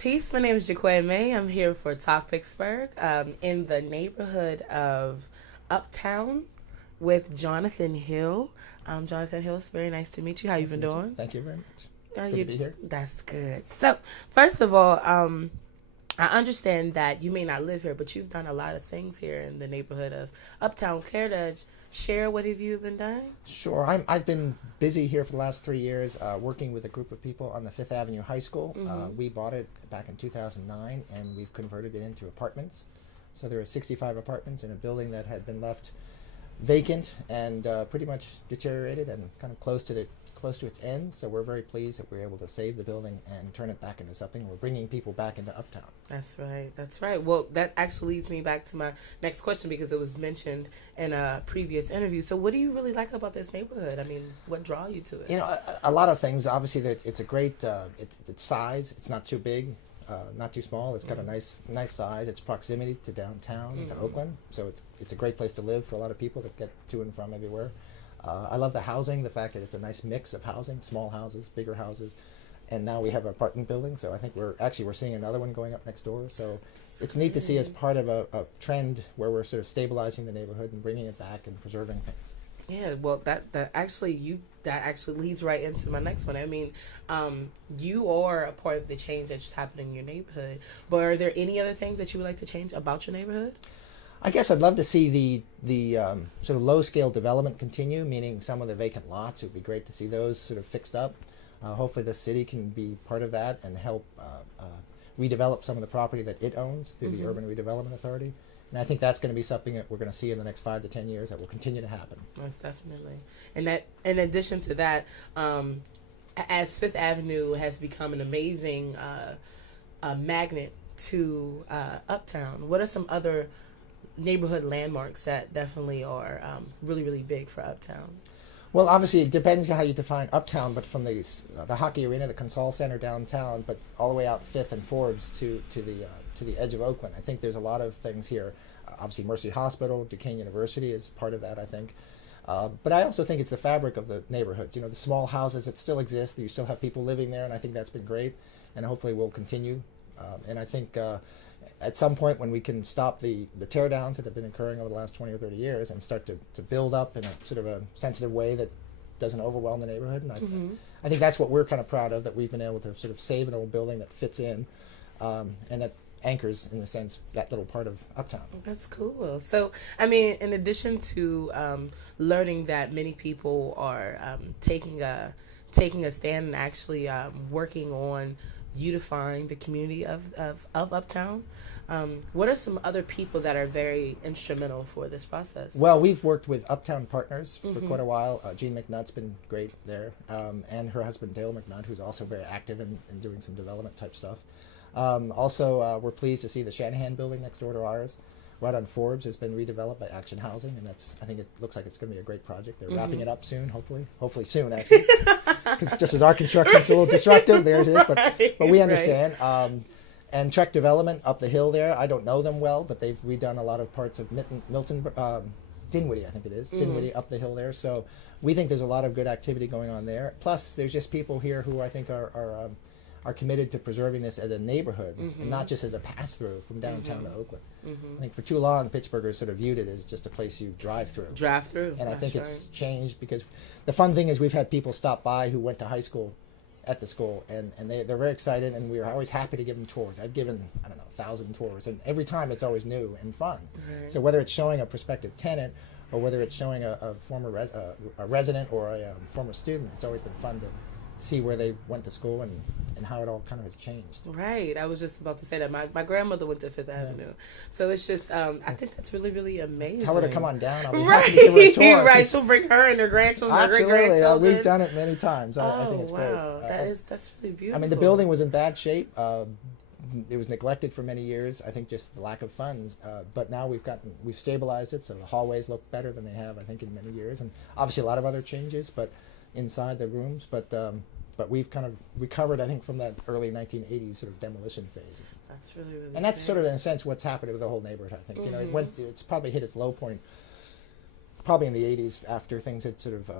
Peace, my name is Jacquea May. I'm here for Talk Pittsburgh in the neighborhood of Uptown with Jonathan Hill. Jonathan Hill, it's very nice to meet you. How you Nice been to meet you. doing? Thank you very much. Good to be here. That's good. So, first of all, I understand that you may not live here, but you've done a lot of things here in the neighborhood of Uptown. Care to share what have you been doing? Sure. I've been busy here for the last 3 years working with a group of people on the Fifth Avenue High School. We bought it back in 2009 and we've converted it into apartments. So there are 65 apartments in a building that had been left vacant and pretty much deteriorated and kind of close to its end. So we're very pleased that we're able to save the building and turn it back into something. We're bringing people back into Uptown. That's right. That's right. Well, that actually leads me back to my next question because it was mentioned in a previous interview. So what do you really like about this neighborhood? I mean, what draw you to it? You know, a lot of things. Obviously, it's a great its size. It's not too big, not too small. It's got a nice size. Its proximity to downtown, to Oakland. So it's a great place to live for a lot of people that get to and from everywhere. I love the housing, the fact that it's a nice mix of housing, small houses, bigger houses, and now we have an apartment building. So I think we're seeing another one going up next door. So it's neat to see as part of a trend where we're sort of stabilizing the neighborhood and bringing it back and preserving things. Yeah, well, that actually leads right into my next one. I mean, you are a part of the change that's happening in your neighborhood, but are there any other things that you would like to change about your neighborhood? I guess I'd love to see the sort of low-scale development continue, meaning some of the vacant lots. It would be great to see those sort of fixed up. Hopefully the city can be part of that and help redevelop some of the property that it owns through the Urban Redevelopment Authority. And I think that's going to be something that we're going to see in the next 5 to 10 years that will continue to happen. Most definitely. And that, in addition to that, as Fifth Avenue has become an amazing magnet to Uptown, what are some other neighborhood landmarks that definitely are really, really big for Uptown? Well, obviously, it depends on how you define Uptown, but from the hockey arena, the Consol Center downtown, but all the way out Fifth and Forbes to the edge of Oakland. I think there's a lot of things here. Obviously, Mercy Hospital, Duquesne University is part of that, I think. But I also think it's the fabric of the neighborhoods. You know, the small houses that still exist, you still have people living there, and I think that's been great, and hopefully will continue. And I think at some point when we can stop the tear downs that have been occurring over the last 20 or 30 years and start to build up in a sort of a sensitive way that doesn't overwhelm the neighborhood. And I think that's what we're kind of proud of, that we've been able to sort of save an old building that fits in and that anchors, in a sense, that little part of Uptown. That's cool. So, I mean, in addition to learning that many people are taking a stand and actually working on beautifying the community of Uptown, what are some other people that are very instrumental for this process? Well, we've worked with Uptown Partners for quite a while. Jean McNutt's been great there, and her husband Dale McNutt, who's also very active in doing some development type stuff. Also, we're pleased to see the Shanahan building next door to ours, right on Forbes, has been redeveloped by Action Housing, and I think it looks like it's going to be a great project. They're wrapping it up soon, hopefully soon, actually. Because just as our construction's a little disruptive, theirs is, but we understand. Right. And Trek Development up the hill there, I don't know them well, but they've redone a lot of parts of Dinwiddie, I think it is, Dinwiddie up the hill there. So we think there's a lot of good activity going on there. Plus, there's just people here who I think are committed to preserving this as a neighborhood and not just as a pass-through from downtown to Oakland. I think for too long, Pittsburghers sort of viewed it as just a place you drive through. And I think it's changed, because the fun thing is we've had people stop by who went to high school at the school, and they're very excited, and we're always happy to give them tours. I've given, 1,000 tours, and every time it's always new and fun. So whether it's showing a prospective tenant or whether it's showing a former resident or a former student, it's always been fun to see where they went to school and how it all kind of has changed. Right. I was just about to say that. My grandmother went to Fifth Avenue. So it's just, I think that's really, really amazing. Tell her to come on down. I'll be happy to give her a tour. Right. She'll bring her and her grandchildren, her great-grandchildren. We've done it many times. I think it's great. Wow. That's really beautiful. I mean, the building was in bad shape. It was neglected for many years. I think just the lack of funds. But now we've stabilized it, so the hallways look better than they have, I think, in many years. And obviously a lot of other changes, but inside the rooms. But we've kind of recovered, I think, from that early 1980s sort of demolition phase. That's really, really And that's sort of, in a sense, what's happened with the whole neighborhood, I think. You know, it's probably hit its low point probably in the 80s after things had sort of,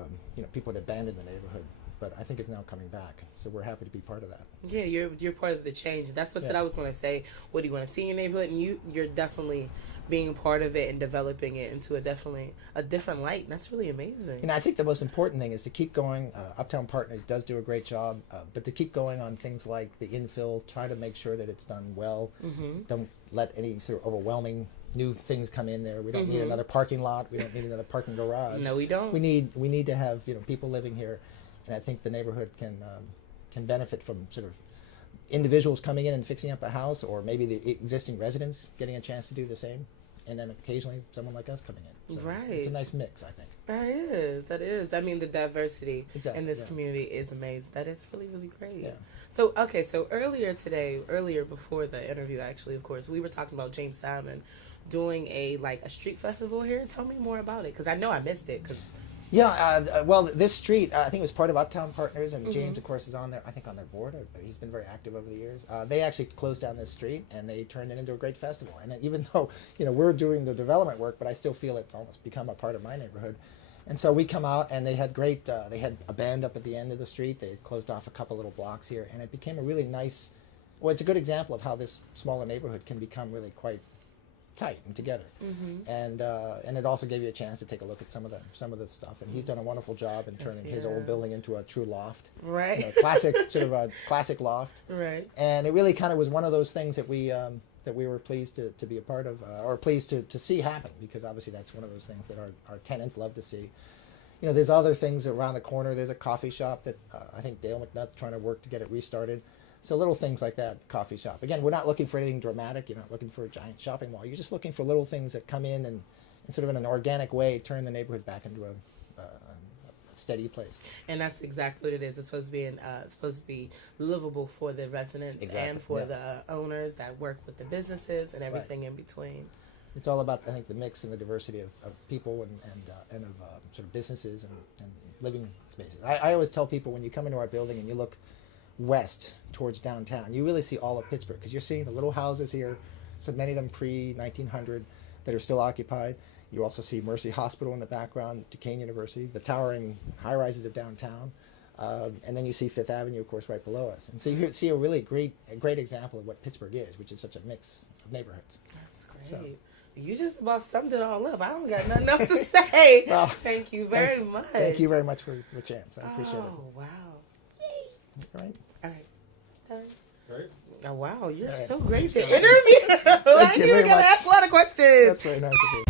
people had abandoned the neighborhood. but I think it's now coming back. So we're happy to be part of that. Yeah, you're part of the change. That's what I was going to say. What do you want to see in your neighborhood? And you're definitely being part of it and developing it into a different light. And that's really amazing. And I think the most important thing is to keep going. Uptown Partners does do a great job, but to keep going on things like the infill, try to make sure that it's done well. Mm-hmm. Don't let any sort of overwhelming new things come in there. We don't need another parking lot. We don't need another parking garage. No, we don't. We need to have people living here, and I think the neighborhood can benefit from sort of individuals coming in and fixing up a house, or maybe the existing residents getting a chance to do the same, and then occasionally someone like us coming in. So right. It's a nice mix, I think. That is. I mean, the diversity in this community is amazing. That is really, really great. Yeah. So earlier before the interview, actually, of course, we were talking about James Simon doing a street festival here. Tell me more about it, because I know I missed it. Well, this street, I think it was part of Uptown Partners, and James, of course, is on their board. He's been very active over the years. They actually closed down this street, and they turned it into a great festival. And even though, we're doing the development work, but I still feel it's almost become a part of my neighborhood. And so we come out, and they had they had a band up at the end of the street. They had closed off a couple little blocks here, and it became a really nice, it's a good example of how this smaller neighborhood can become really quite tight and together. And it also gave you a chance to take a look at some of the stuff, and he's done a wonderful job in turning his old building into a true loft, right? Classic sort of a classic loft, right? And it really kind of was one of those things that we were pleased to be a part of, or pleased to see happen, because obviously that's one of those things that our tenants love to see. There's other things around the corner. There's a coffee shop that I think Dale McNutt's trying to work to get it restarted. So little things like that, coffee shop. Again, we're not looking for anything dramatic. You're not looking for a giant shopping mall. You're just looking for little things that come in and sort of in an organic way turn the neighborhood back into a steady place. And that's exactly what it is. It's supposed to be livable for the residents and for the owners that work with the businesses and everything in between. It's all about, I think, the mix and the diversity of people and of sort of businesses and living spaces. I always tell people, when you come into our building and you look west towards downtown, you really see all of Pittsburgh, because you're seeing the little houses here, so many of them pre-1900 that are still occupied. You also see Mercy Hospital in the background, Duquesne University, the towering high-rises of downtown, and then you see Fifth Avenue, of course, right below us. And so you see a really great example of what Pittsburgh is, which is such a mix of neighborhoods. That's great. So, you just about summed it all up. I don't got nothing else to say. Well, thank you very much. Thank you very much for the chance. I appreciate it. Oh, wow. All right. Done. Right. Oh, wow. You're so great to interview. I didn't even got to ask a lot of questions. That's very nice of you.